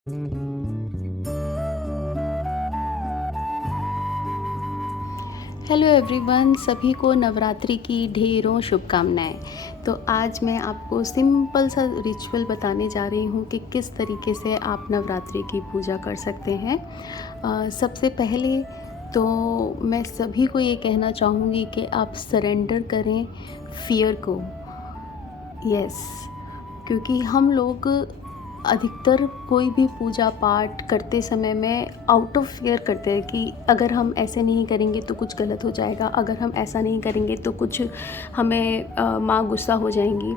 Hello everyone, सभी को नवरात्रि की ढेरों शुभकामनाएं। तो आज मैं आपको सिंपल सा रिचुअल बताने जा रही हूँ कि किस तरीके से आप नवरात्रि की पूजा कर सकते हैं। सबसे पहले तो मैं सभी को ये कहना चाहूँगी कि आप सरेंडर करें फ़ियर को। यस, क्योंकि हम लोग अधिकतर कोई भी पूजा पाठ करते समय में आउट ऑफ फियर करते हैं कि अगर हम ऐसे नहीं करेंगे तो कुछ गलत हो जाएगा, अगर हम ऐसा नहीं करेंगे तो कुछ हमें माँ गुस्सा हो जाएंगी।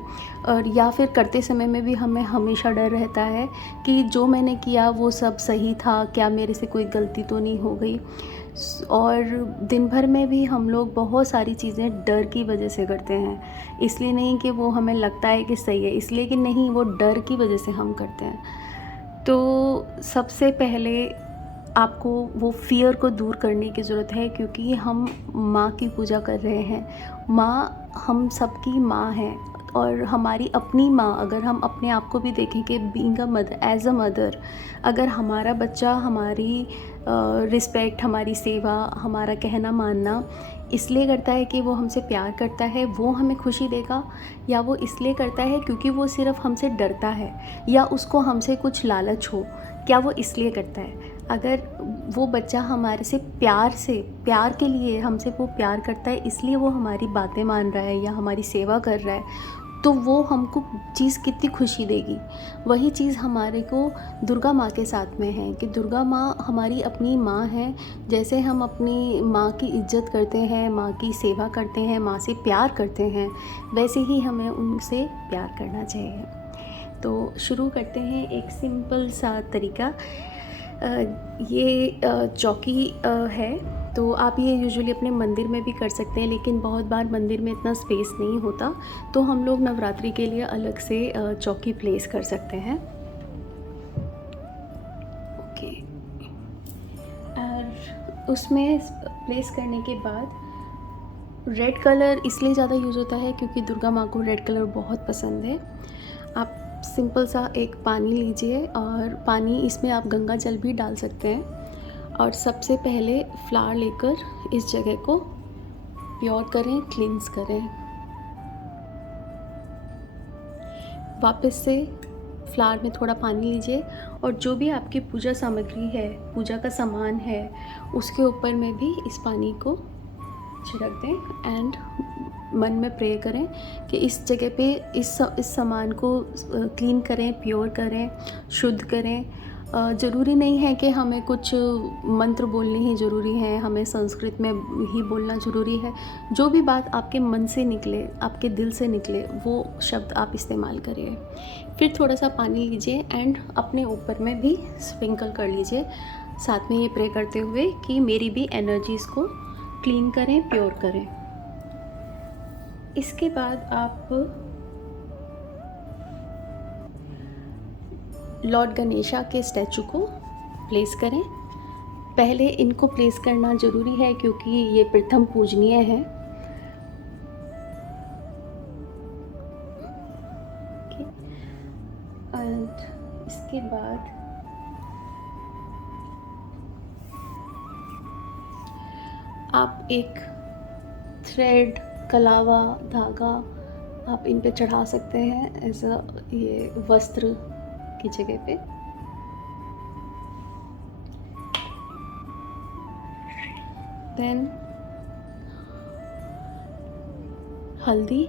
और या फिर करते समय में भी हमें हमेशा डर रहता है कि जो मैंने किया वो सब सही था, क्या मेरे से कोई गलती तो नहीं हो गई। और दिन भर में भी हम लोग बहुत सारी चीज़ें डर की वजह से करते हैं, इसलिए नहीं कि वो हमें लगता है कि सही है, इसलिए कि नहीं, वो डर की वजह से हम करते हैं। तो सबसे पहले आपको वो फ़ियर को दूर करने की ज़रूरत है, क्योंकि हम माँ की पूजा कर रहे हैं। माँ हम सबकी माँ है, और हमारी अपनी माँ, अगर हम अपने आप को भी देखें कि being a mother, as a mother, अगर हमारा बच्चा हमारी रिस्पेक्ट, हमारी सेवा, हमारा कहना मानना इसलिए करता है कि वो हमसे प्यार करता है, वो हमें खुशी देगा, या वो इसलिए करता है क्योंकि वो सिर्फ़ हमसे डरता है या उसको हमसे कुछ लालच हो, क्या वो इसलिए करता है? अगर वो बच्चा हमारे से प्यार के लिए हमसे वो प्यार करता है, इसलिए वो हमारी बातें मान रहा है या हमारी सेवा कर रहा है, तो वो हमको चीज़ कितनी खुशी देगी। वही चीज़ हमारे को दुर्गा माँ के साथ में है कि दुर्गा माँ हमारी अपनी माँ है। जैसे हम अपनी माँ की इज़्ज़त करते हैं, माँ की सेवा करते हैं, माँ से प्यार करते हैं, वैसे ही हमें उनसे प्यार करना चाहिए। तो शुरू करते हैं एक सिंपल सा तरीका। ये चौकी है, तो आप ये यूजुअली अपने मंदिर में भी कर सकते हैं, लेकिन बहुत बार मंदिर में इतना स्पेस नहीं होता, तो हम लोग नवरात्रि के लिए अलग से चौकी प्लेस कर सकते हैं। ओके, और उसमें प्लेस करने के बाद रेड कलर इसलिए ज़्यादा यूज़ होता है क्योंकि दुर्गा माँ को रेड कलर बहुत पसंद है। आप सिंपल सा एक पानी लीजिए, और पानी इसमें आप गंगा जल भी डाल सकते हैं, और सबसे पहले फ्लावर लेकर इस जगह को प्योर करें, क्लींस करें। वापस से फ्लावर में थोड़ा पानी लीजिए, और जो भी आपकी पूजा सामग्री है, पूजा का सामान है, उसके ऊपर में भी इस पानी को छिड़क दें, एंड मन में प्रे करें कि इस जगह पे इस सामान को क्लीन करें, प्योर करें, शुद्ध करें। ज़रूरी नहीं है कि हमें कुछ मंत्र बोलने ही ज़रूरी है, हमें संस्कृत में ही बोलना ज़रूरी है। जो भी बात आपके मन से निकले, आपके दिल से निकले, वो शब्द आप इस्तेमाल करिए। फिर थोड़ा सा पानी लीजिए एंड अपने ऊपर में भी स्प्रिंकल कर लीजिए, साथ में ये प्रे करते हुए कि मेरी भी एनर्जीज़ को क्लीन करें, प्योर करें। इसके बाद आप लॉर्ड गणेशा के स्टैचू को प्लेस करें। पहले इनको प्लेस करना ज़रूरी है क्योंकि ये प्रथम पूजनीय है। एंड इसके बाद आप एक थ्रेड, कलावा, धागा आप इन पे चढ़ा सकते हैं एज अ ये वस्त्र की जगह पे। देन हल्दी,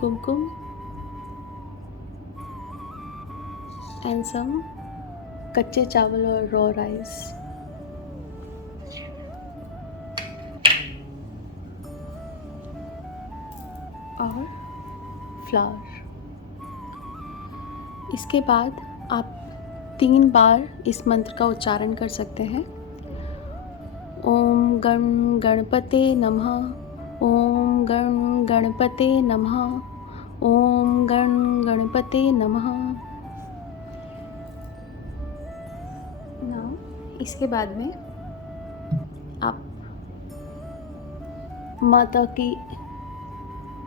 कुमकुम, एंड सम कच्चे चावल और रॉ राइस। और फ्लावर। इसके बाद आप 3 बार इस मंत्र का उच्चारण कर सकते हैं। ओम गण गणपते नमः, ओम गण गणपते नमः, ओम गण गणपते नमः। नाउ इसके बाद में आप माता की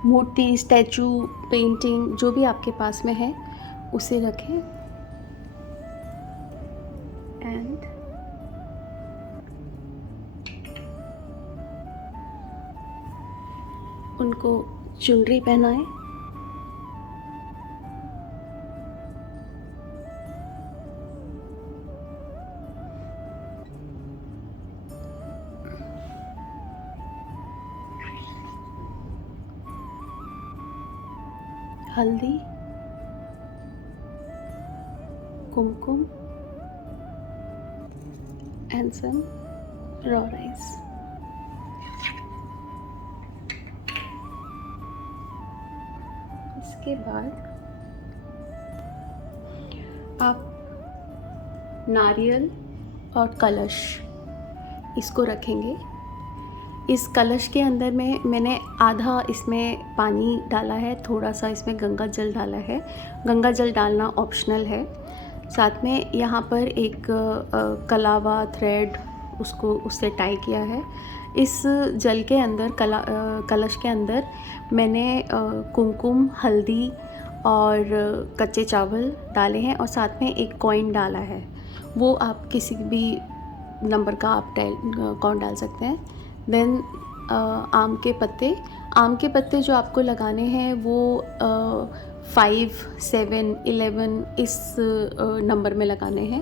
मूर्ति, स्टैचू, पेंटिंग जो भी आपके पास में है उसे रखें। एंड उनको चुनरी पहनाएं। हल्दी, कुमकुम एंड सम रॉ राइस। इसके बाद आप नारियल और कलश इसको रखेंगे। इस कलश के अंदर में मैंने आधा इसमें पानी डाला है, थोड़ा सा इसमें गंगा जल डाला है। गंगा जल डालना ऑप्शनल है। साथ में यहाँ पर एक कलावा थ्रेड उससे टाई किया है। इस जल के अंदर कलश के अंदर मैंने कुमकुम, हल्दी और कच्चे चावल डाले हैं और साथ में एक कॉइन डाला है। वो आप किसी भी नंबर का आप कॉइन डाल सकते हैं। देन आम के पत्ते जो आपको लगाने हैं वो 5, 7, 11 इस नंबर में लगाने हैं।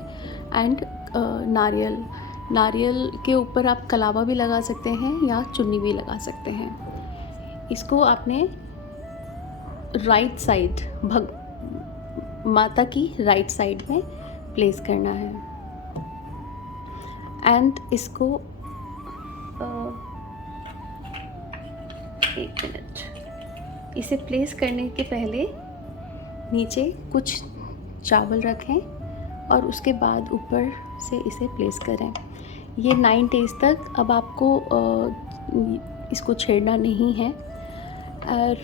एंड नारियल के ऊपर आप कलावा भी लगा सकते हैं या चुन्नी भी लगा सकते हैं। इसको आपने राइट साइड माता की राइट साइड में प्लेस करना है। एंड इसको एक मिनट, इसे प्लेस करने के पहले नीचे कुछ चावल रखें और उसके बाद ऊपर से इसे प्लेस करें। ये 9 डेज़ तक अब आपको इसको छेड़ना नहीं है। और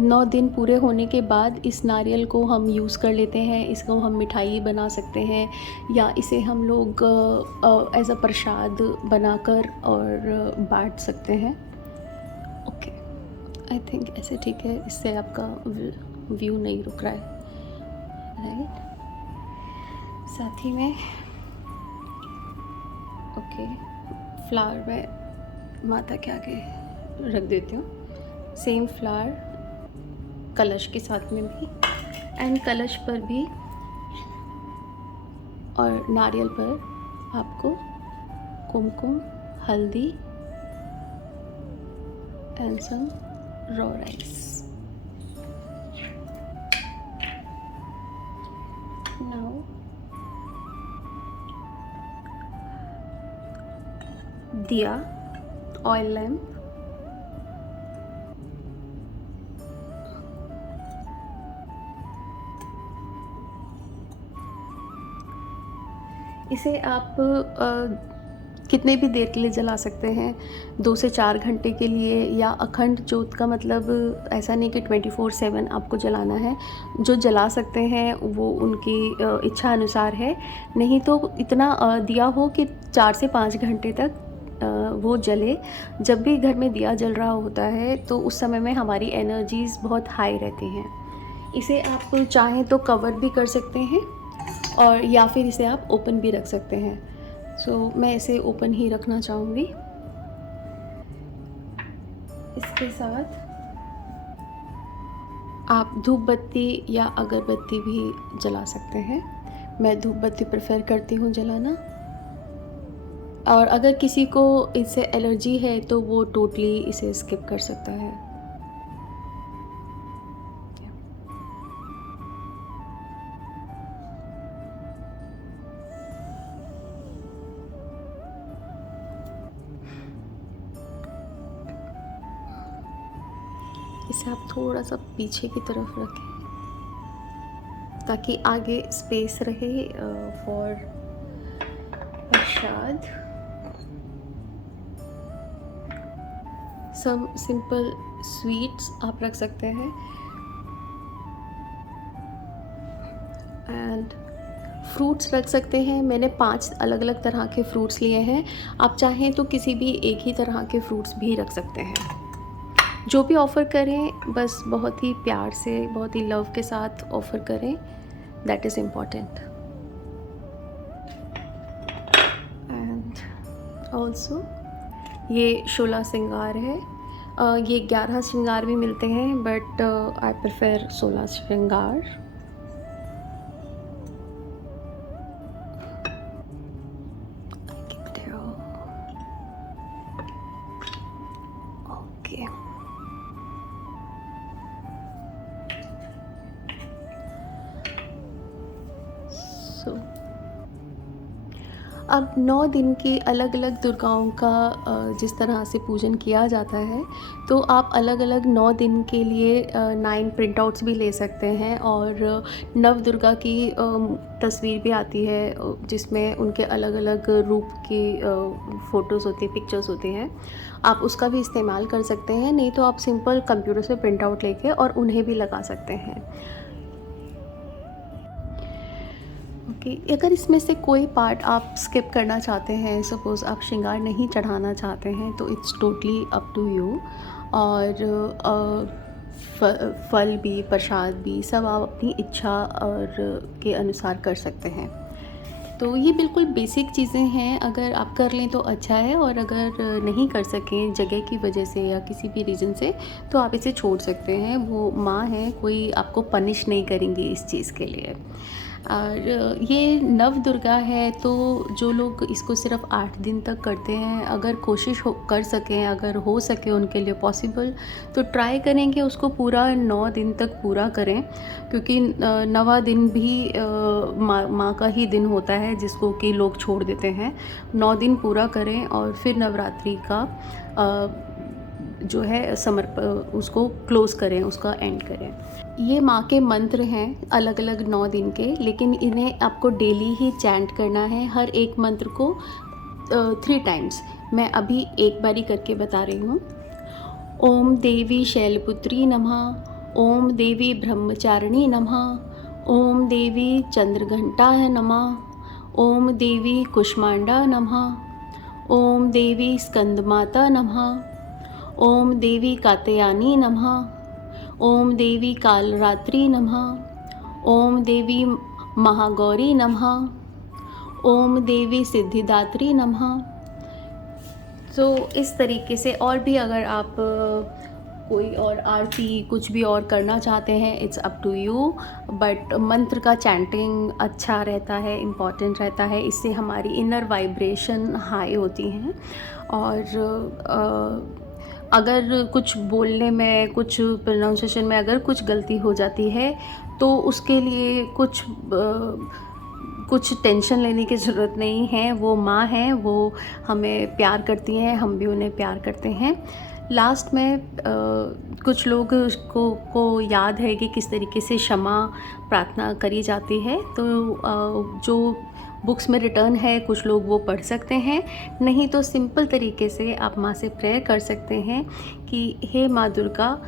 9 दिन पूरे होने के बाद इस नारियल को हम यूज़ कर लेते हैं। इसको हम मिठाई बना सकते हैं या इसे हम लोग एज अ प्रसाद बनाकर और बांट सकते हैं। ओके, आई थिंक ऐसे ठीक है। इससे आपका व्यू नहीं रुक रहा है, राइट। साथ ही में ओके, फ्लावर मैं माता के आगे रख देती हूँ। सेम फ्लावर कलश के साथ में भी, एंड कलश पर भी और नारियल पर आपको kumkum, haldi and some raw rice. Now diya, oil lamp, इसे आप कितने भी देर के लिए जला सकते हैं, 2 से 4 घंटे के लिए, या अखंड ज्योत का मतलब ऐसा नहीं कि 24/7 आपको जलाना है। जो जला सकते हैं वो उनकी इच्छा अनुसार है। नहीं तो इतना दिया हो कि 4 से 5 घंटे तक वो जले। जब भी घर में दिया जल रहा होता है तो उस समय में हमारी एनर्जीज़ बहुत हाई रहती हैं। इसे आप चाहें तो कवर भी कर सकते हैं और या फिर इसे आप ओपन भी रख सकते हैं। सो मैं इसे ओपन ही रखना चाहूँगी। इसके साथ आप धूप बत्ती या अगरबत्ती भी जला सकते हैं। मैं धूप बत्ती प्रेफर करती हूँ जलाना। और अगर किसी को इससे एलर्जी है तो वो टोटली इसे स्किप कर सकता है। इसे आप थोड़ा सा पीछे की तरफ रखें ताकि आगे स्पेस रहे for prasad. Some simple sweets आप रख सकते हैं एंड फ्रूट्स रख सकते हैं। मैंने 5 अलग अलग तरह के फ्रूट्स लिए हैं। आप चाहें तो किसी भी एक ही तरह के फ्रूट्स भी रख सकते हैं। जो भी ऑफ़र करें बस बहुत ही प्यार से, बहुत ही लव के साथ ऑफ़र करें, that is important. And also ये 16 श्रृंगार है। ये 11 श्रृंगार भी मिलते हैं बट आई प्रेफर 16 श्रृंगार। ओके, सो अब 9 दिन के अलग अलग दुर्गाओं का जिस तरह से पूजन किया जाता है, तो आप अलग अलग 9 दिन के लिए 9 प्रिंट आउट्स भी ले सकते हैं। और नव दुर्गा की तस्वीर भी आती है जिसमें उनके अलग अलग रूप की फ़ोटोज़ होती हैं, पिक्चर्स होती हैं। आप उसका भी इस्तेमाल कर सकते हैं, नहीं तो आप सिंपल कंप्यूटर से प्रिंट आउट लेके और उन्हें भी लगा सकते हैं। ओके, अगर इसमें से कोई पार्ट आप स्किप करना चाहते हैं, सपोज़ आप श्रृंगार नहीं चढ़ाना चाहते हैं, तो it's totally up to you. और फल भी, प्रसाद भी, सब आप अपनी इच्छा और के अनुसार कर सकते हैं। तो ये बिल्कुल बेसिक चीज़ें हैं, अगर आप कर लें तो अच्छा है, और अगर नहीं कर सकें जगह की वजह से या किसी भी रीज़न से, तो आप इसे छोड़ सकते हैं। वो माँ हैं, कोई आपको पनिश नहीं करेंगी इस चीज़ के लिए। और ये नव दुर्गा है, तो जो लोग इसको सिर्फ 8 दिन तक करते हैं, अगर कोशिश कर सकें, अगर हो सके उनके लिए पॉसिबल, तो ट्राई करेंगे उसको पूरा 9 दिन तक पूरा करें। क्योंकि 9वां दिन भी माँ का ही दिन होता है जिसको कि लोग छोड़ देते हैं। 9 दिन पूरा करें और फिर नवरात्रि का जो है उसको क्लोज़ करें, उसका एंड करें। ये माँ के मंत्र हैं अलग अलग 9 दिन के, लेकिन इन्हें आपको डेली ही चैंट करना है, हर एक मंत्र को 3 टाइम्स। मैं अभी एक बारी करके बता रही हूँ। ओम देवी शैलपुत्री नमः, ओम देवी ब्रह्मचारिणी नमः, ओम देवी चंद्रघंटा नमः, ओम देवी कुष्मांडा नमः, ओम देवी स्कंदमाता नमः, ओम देवी कात्यायनी नमः, ओम देवी कालरात्रि नमः, ओम देवी महागौरी नमः, ओम देवी सिद्धिदात्री नमः। तो इस तरीके से, और भी अगर आप कोई और आरती कुछ भी और करना चाहते हैं, it's up to you. But मंत्र का चैंटिंग अच्छा रहता है, इम्पॉर्टेंट रहता है, इससे हमारी इनर वाइब्रेशन हाई होती हैं। और अगर कुछ बोलने में, कुछ प्रोनाउंसिएशन में अगर कुछ गलती हो जाती है, तो उसके लिए कुछ टेंशन लेने की ज़रूरत नहीं है। वो माँ हैं, वो हमें प्यार करती हैं, हम भी उन्हें प्यार करते हैं। लास्ट में कुछ लोग को याद है कि किस तरीके से क्षमा प्रार्थना करी जाती है, तो जो बुक्स में रिटर्न है, कुछ लोग वो पढ़ सकते हैं। नहीं तो सिंपल तरीके से आप माँ से प्रेयर कर सकते हैं कि हे माँ दुर्गा,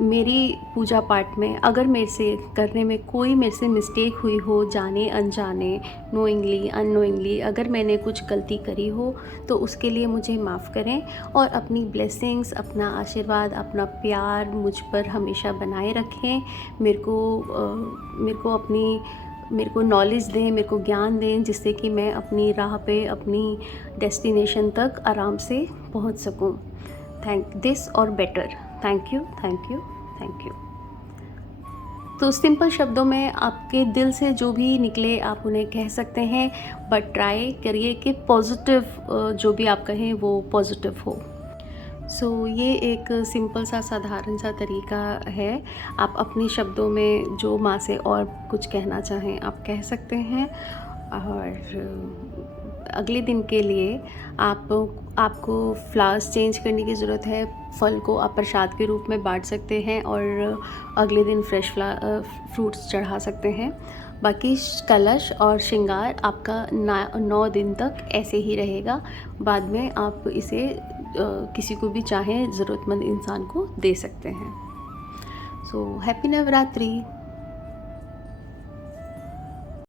मेरी पूजा पाठ में अगर मेरे से करने में कोई मेरे से मिस्टेक हुई हो, जाने अनजाने, नोइंगली अननोइंगली, अगर मैंने कुछ गलती करी हो, तो उसके लिए मुझे माफ़ करें। और अपनी ब्लेसिंग्स, अपना आशीर्वाद, अपना प्यार मुझ पर हमेशा बनाए रखें। मेरे को नॉलेज दें, मेरे को ज्ञान दें, जिससे कि मैं अपनी राह पे, अपनी डेस्टिनेशन तक आराम से पहुंच सकूं। थैंक दिस और better. Thank you, thank you, thank you. तो सिंपल शब्दों में आपके दिल से जो भी निकले आप उन्हें कह सकते हैं, बट ट्राई करिए कि पॉजिटिव जो भी आप कहें वो पॉजिटिव हो। सो ये एक सिंपल सा, साधारण सा तरीका है। आप अपने शब्दों में जो माँ से और कुछ कहना चाहें आप कह सकते हैं। और अगले दिन के लिए आपको फ्लावर्स चेंज करने की ज़रूरत है। फल को आप प्रसाद के रूप में बांट सकते हैं और अगले दिन फ्रेश फ्रूट्स चढ़ा सकते हैं। बाकी कलश और श्रृंगार आपका 9 दिन तक ऐसे ही रहेगा। बाद में आप इसे किसी को भी चाहें ज़रूरतमंद इंसान को दे सकते हैं। So happy Navratri.